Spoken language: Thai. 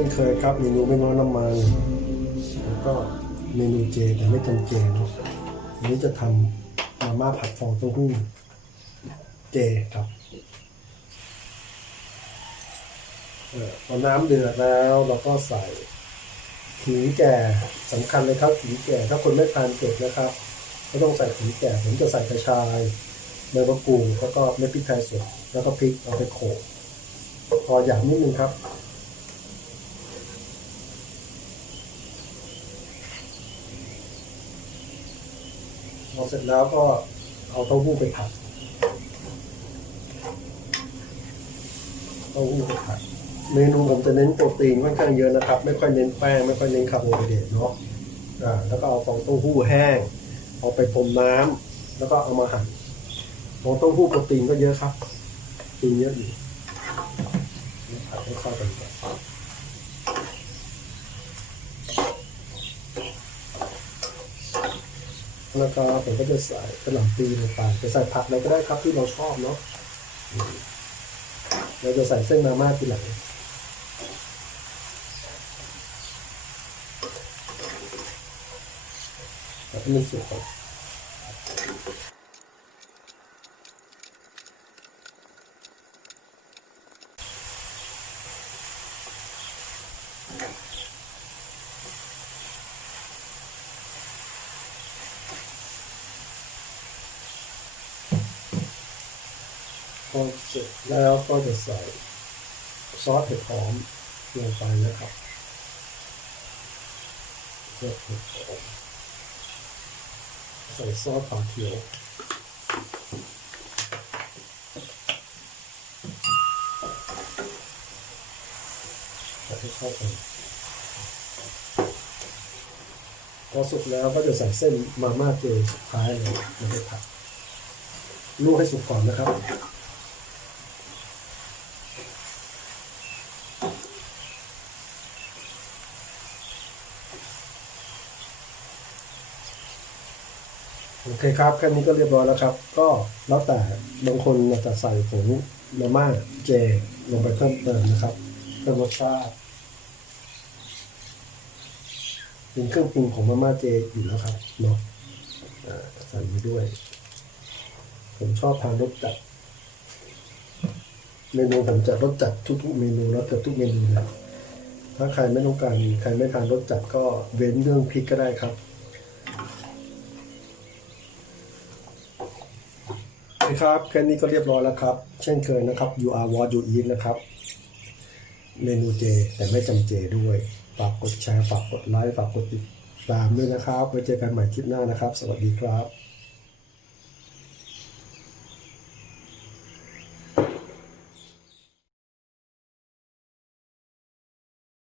่นเคยครับเมนูไม่ง้อน้ำมันแล้วก็เมนูเจแต่ไม่จำเจนะอันนี้จะทำมาม่าผัดฟองเต้าหู้เจครับเอ่อพอน้ำเดือดแล้วเราก็ใส่ขิงแก่สำคัญเลยครับขิงแก่ ถ้าคนไม่ทานเผ็ดนะครับไม่ต้องใส่ขิงแก่ผมจะใส่กระชายใบมะกรูดแล้วก็เม็ดพริกไทยสดแล้วก็พริกเอาไปโขลกพออย่างนิดนึงครับ พอเสร็จแล้วก็เอาเต้าหู้ไปผัดเต้าหู้ไปผัด เมนูผมจะเน้นโปรตีนค่อนข้างเยอะนะครับ ไม่ค่อยเน้นแป้งไม่ค่อยเน้นคาร์โบไฮเดรตเนาะอ่าแล้วก็เอาฟองเต้าหู้แห้ง เอาไปพรมน้ำแล้วก็เอามาหั่นฟองเต้าหู้โปรตีนก็เยอะครับโปรตีนเยอะอยู่ผัดให้เข้ากันก่อน แล้วก็ผมก็จะใส่กระหล่ำปีลงไปจะใส่ผักอะไรก็ได้ครับที่เราชอบเนาะเราจะใส่เส้นมาม่าทีหลังแบบให้มันสุกก่อน พอเสร็จแล้วก็จะใส่ซอสเห็ดหอมลงไปนะครับซอสเห็ดหอมใส่ซอสฝาเขียวใส่ให้เข้ากันพอสุกแล้วก็จะใส่เส้นมาม่าเจสุดท้ายเลยมาให้ผัดลวกให้สุกก่อนนะครับ โอเคครับแค่นี้ก็เรียบร้อยแล้วครับ ก็แล้วแต่บางคนจะใส่ผงมาม่าเจลงไปเพิ่มเติมนะครับเพิ่มรสชาติเป็นเครื่องปรุงของมาม่าเจอยู่แล้วครับเนาะใส่ไปด้วย ผมชอบทานรสจัด เมนูผมจะรสจัดทุกๆเมนูแล้วเกือบทุกเมนูเลยถ้าใครไม่ต้องการใครไม่ทานรสจัดก็เว้นเรื่องพริกก็ได้ครับ ครับแค่นี้ก็เรียบร้อยแล้วครับ เช่นเคยนะครับ you are what you eat นะครับ เมนูเจ แต่ไม่จำเจด้วย ฝากกดแชร์ ฝากกดไลค์ ฝากกดติดตามด้วยนะครับ ไว้เจอกันใหม่คลิปหน้านะครับ สวัสดีครับ